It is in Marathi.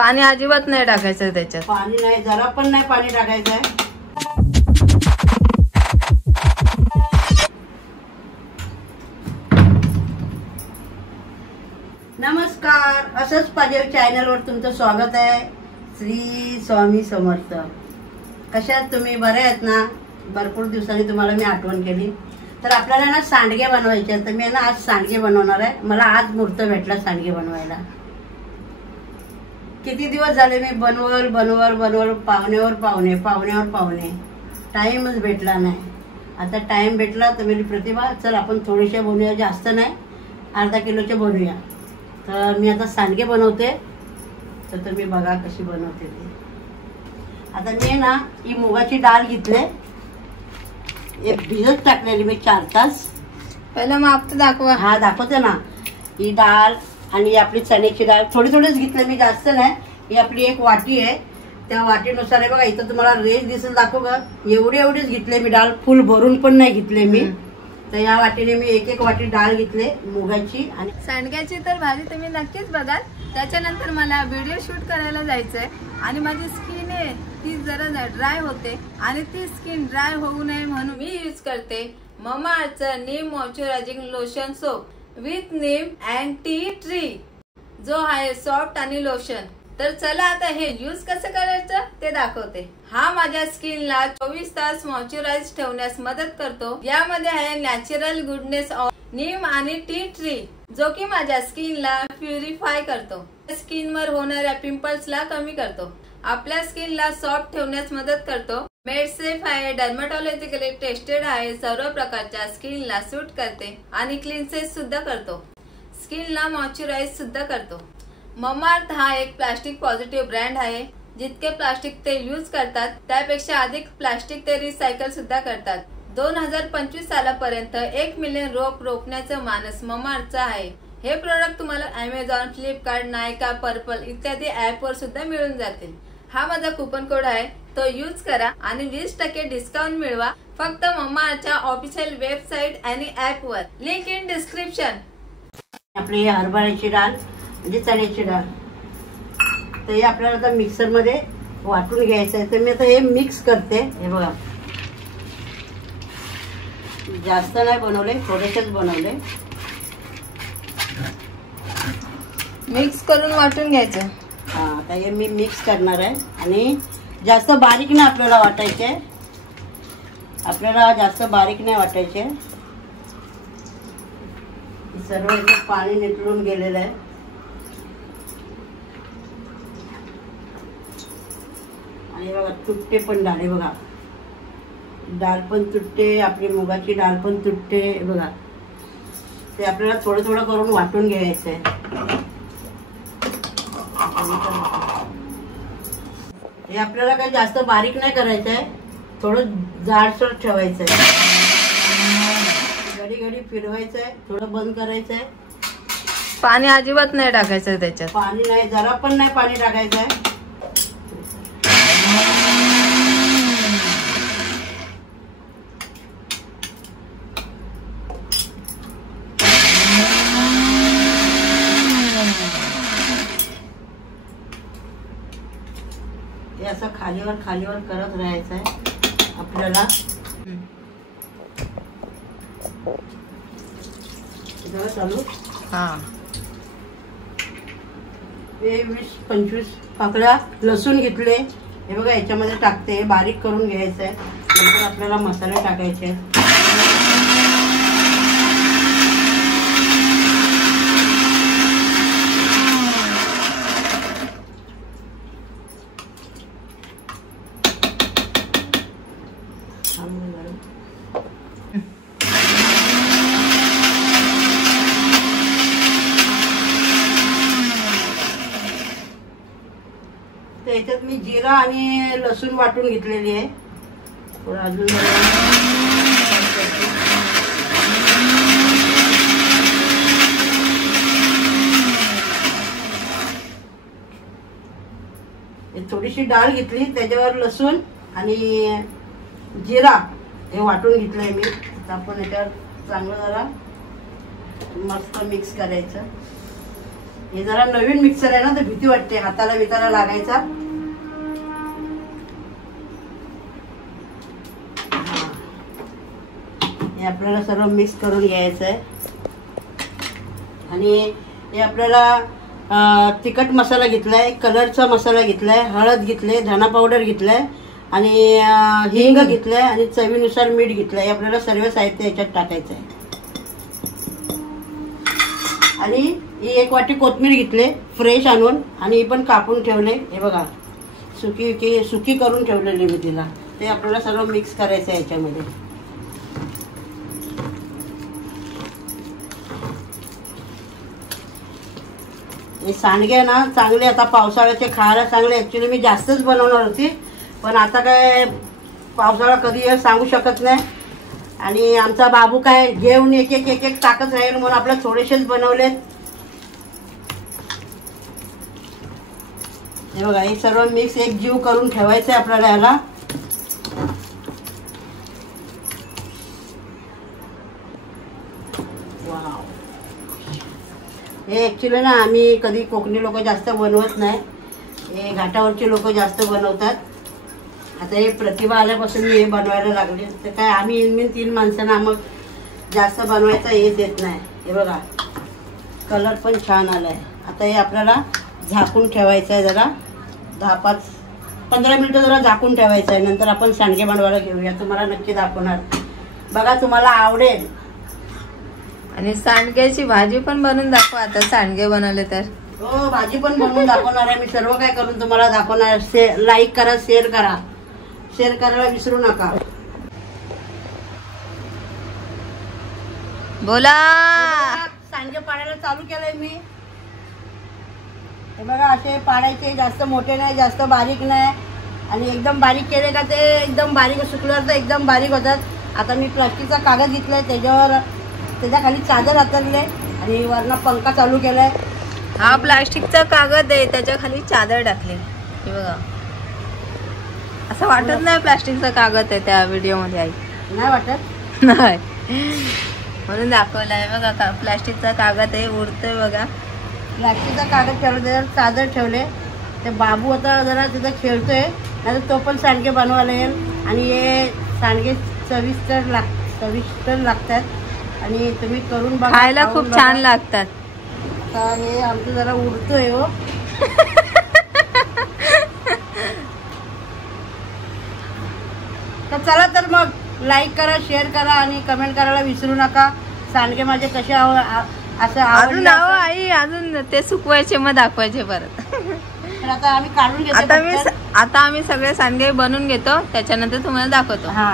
पाणी अजिबात नाही टाकायचं त्याच्यात. पाणी नाही, जरा पण नाही पाणी टाकायचं आहे. नमस्कार, असंच पाहिजे चॅनलवर तुमचं स्वागत आहे. श्री स्वामी समर्थ. कशात तुम्ही? बरे आहेत ना? भरपूर दिवसांनी तुम्हाला मी आठवण केली. तर आपल्याला ना सांडगे बनवायचे, तर मी ना आज सांडगे बनवणार आहे. मला आज मुहूर्त भेटला सांडगे बनवायला. किती दिवस झाले मी बनवर पाहुण्यावर पाहुणे टाइमच भेटला नाही. आता टाइम भेटला तर मी प्रतिभा चल आपण थोडेसे बनवूया, जास्त नाही, अर्धा किलोचे बनवूया. तर मी आता सांडगे बनवते. तर तुम्ही बघा कशी बनवते ते. आता मी ना ही मुगाची डाळ घेतले, एक भिजत टाकलेली मी 4 तास. पहिला माप दाखवा. हा दाखवते ना. ही डाळ आणि आपली चण्याची डाळ थोडीच घेतली मी, जास्त नाही. ही आपली एक वाटी आहे, त्या वाटीनुसार आहे बघा. इथं तुम्हाला रेस दिसेल, दाखव का. एवढेच घेतले मी डाळ, फुल भरून पण नाही घेतले मी. तर या वाटीने मी एक वाटी डाळ घेतले मुगाची. आणि सांडग्याची तर भाजी तुम्ही नक्कीच बघाल. त्याच्यानंतर मला व्हिडिओ शूट करायला जायचंय आणि माझी स्किन आहे ती जरा ड्राय होते आणि ती स्किन ड्राय होऊ नये म्हणून मी यूज करते ममाअर्थचं neem moisturising lotion soap with neem and tea tree, जो आहे सॉफ्ट आणि लोशन. तर चला आता हे यूज कसं करायचं ते दाखवते. हा माझ्या स्किनला 24 तास मॉइश्चराइज ठेवण्यास मदत करतो. यामध्ये आहे नॅचरल गुडनेस ऑफ नीम आणि टी ट्री, जो की माझ्या स्किनला प्युरिफाय करतो. स्किनवर होणाऱ्या पिंपल्सला कमी करतो. आपल्या स्किनला सॉफ्ट ठेवण्यास मदत करतो. मेडसेफ आहे, डर्मेटॉलॉजिकली टेस्टेड आहे, सर्व प्रकारच्या स्किनला सूट करते आणि क्लिन्सेस सुद्धा करतो. स्किनला मॉइश्चराइज सुद्धा करतो. ममाअर्थ हा एक प्लास्टिक पॉझिटिव्ह ब्रँड आहे. जितके प्लास्टिक ते यूज करतात त्यापेक्षा अधिक प्लास्टिक ते रिसायकल सुद्धा करतात. 2025 सालापर्यंत 1 मिलियन रोप रोखण्याचा मानस ममाअर्थचा आहे. हे प्रोडक्ट तुम्हाला अमेझॉन, फ्लिपकार्ट, नायका, पर्पल इत्यादी ऍप वर सुद्धा मिळून जातील. हा माझा कुपन कोड आहे, तो यूज करा आणि 20% डिस्काउंट मिळवा फक्त ममाअर्थच्या ऑफिशियल वेबसाईट आणि ऍप वर. Link in description. आपली हरभऱ्याची डाळ म्हणजे चण्याची डाळ, तर हे आपल्याला आता मिक्सर मध्ये वाटून घ्यायचं आहे. तर मी आता हे मिक्स करते. हे बघा, जास्त नाही बनवले, थोडेसेच बनवले. मिक्स करून वाटून घ्यायचं. हा, आता हे मी मिक्स करणार आहे. आणि जास्त बारीक नाही आपल्याला वाटायचे, जास्त बारीक नाही वाटायचे. सर्व पाणी निथळून गेलेलं आहे. आणि बघा तुटते पण डाळ, बघा डाळ पण तुटते, आपली मुगाची डाळ पण तुटते बघा. ते आपल्याला थोडं करून वाटून घ्यायचं आहे. हे आपल्याला काही जास्त बारीक नाही करायचं आहे, थोडं जाडसर ठेवायचं आहे. घडी फिरवायचं आहे, थोडं बंद करायचं आहे. पाणी अजिबात नाही टाकायचं त्याच्यात. पाणी नाही, जरा पण नाही पाणी टाकायचं आहे. हे असं खालीवर करत राहायचं आहे आपल्याला. चालू. हा, 20-25 पाकळ्या लसूण घेतले. हे बघा याच्यामध्ये टाकते, बारीक करून घ्यायचं आहे. नंतर आपल्याला मसाले टाकायचे. याच्यात मी जिरा आणि लसूण वाटून घेतलेली आहे. थोडं अजून थोडीशी डाळ घेतली, त्याच्यावर लसूण आणि जिरा हे वाटून घेतलंय मी. आपण याच्यावर चांगलं जरा मस्त मिक्स करायचं. हे जरा नवीन मिक्सर आहे ना, तर भीती वाटते हाताला बिताला लागायचा. हे आपल्याला सर्व मिक्स करून घ्यायचं आहे. आणि हे आपल्याला तिखट मसाला घेतलाय, कलरचा मसाला घेतलाय, हळद घेतले, धना पावडर घेतलाय आणि हिंग घेतलाय आणि चवीनुसार मीठ घेतलंय. आपल्याला सर्व साहित्य याच्यात टाकायचं आहे. आणि ही 1 वाटी कोथिंबीर घेतले फ्रेश आणून आणि ही पण कापून ठेवले. हे बघा सुकी करून ठेवलेली मी तिला. ते आपल्याला सर्व मिक्स करायचं आहे याच्यामध्ये. हे सांडगे ना चांगले आता पावसाळ्याचे खायला चांगले. ॲक्च्युली मी जास्तच बनवणार होती, पण आता काय पावसाळा कधी येईल सांगू शकत नाही. आणि आमचा बाबू काय घेऊन एक एक टाकत राहील म्हणून आपल्या थोडेसेच बनवलेत. हे बघा हे सर्व मिक्स एक जीव करून ठेवायचं आहे आपल्याला याला. वाव. हे ॲक्च्युली ना आम्ही कधी कोकणी लोक जास्त बनवत नाही, हे घाटावरचे लोक जास्त बनवतात. आता हे प्रतिभा आल्यापासून मी हे बनवायला लागले. तर काय आम्ही 3 माणसांना आम्हाला जास्त बनवायचं हे देत नाही. हे बघा कलर पण छान आलाय. आता हे आपल्याला झाकून ठेवायचं आहे जरा 10-15 मिनिटं जरा झाकून ठेवायचं आहे. नंतर आपण सांडगे बनवायला घेऊया. तुम्हाला नक्की दाखवणार. बघा तुम्हाला आवडेल. आणि सांडग्याची भाजी पण बनवून दाखव आता सांडगे बनवले तर. हो भाजी पण बनवून दाखवणार आहे मी. सर्व काय करून तुम्हाला दाखवणार. लाईक करा, शेअर करा. शेअर करायला विसरू नका. बोला. सांडगे पाडायला चालू केलंय मी. हे बघा असे पाडायचे. जास्त मोठे नाही, जास्त बारीक नाही. आणि एकदम बारीक केले का ते एकदम बारीक सुकल्यावर तर एकदम बारीक होतात. आता मी प्लास्टिकचा कागद घेतलाय, त्याच्या खाली चादर हातरले आणि वरनं पंखा चालू केलाय. हा प्लास्टिकचा कागद आहे, त्याच्या खाली चादर टाकली. हे बघा असं वाटत नाही प्लास्टिकचा कागद आहे त्या व्हिडिओ मध्ये. आई नाही वाटत नाही म्हणून दाखवलाय. बघा प्लास्टिकचा कागद आहे, उडतोय बघा. प्लास्टिकचा कागद ठेवला, त्याच्यावर चादर ठेवले. ते बाबू आता जरा तिथं खेळतोय, नाही तो पण सांडगे बनवायला येईल. आणि हे सांडगे चविष्ट लागतात आणि तुम्ही करून बघा. खायला खूप छान लागतात. आता हे आमचं जरा उडतोय हो. तर चला तर मग लाईक करा, शेअर करा आणि कमेंट करायला विसरू नका. सांडगे माझे कसे असं अजून आई अजून ते सुकवायचे मग दाखवायचे परत. तर आता आम्ही काढून घेतो. आता आम्ही सगळे सांडगे बनवून घेतो, त्याच्यानंतर तुम्हाला दाखवतो. हा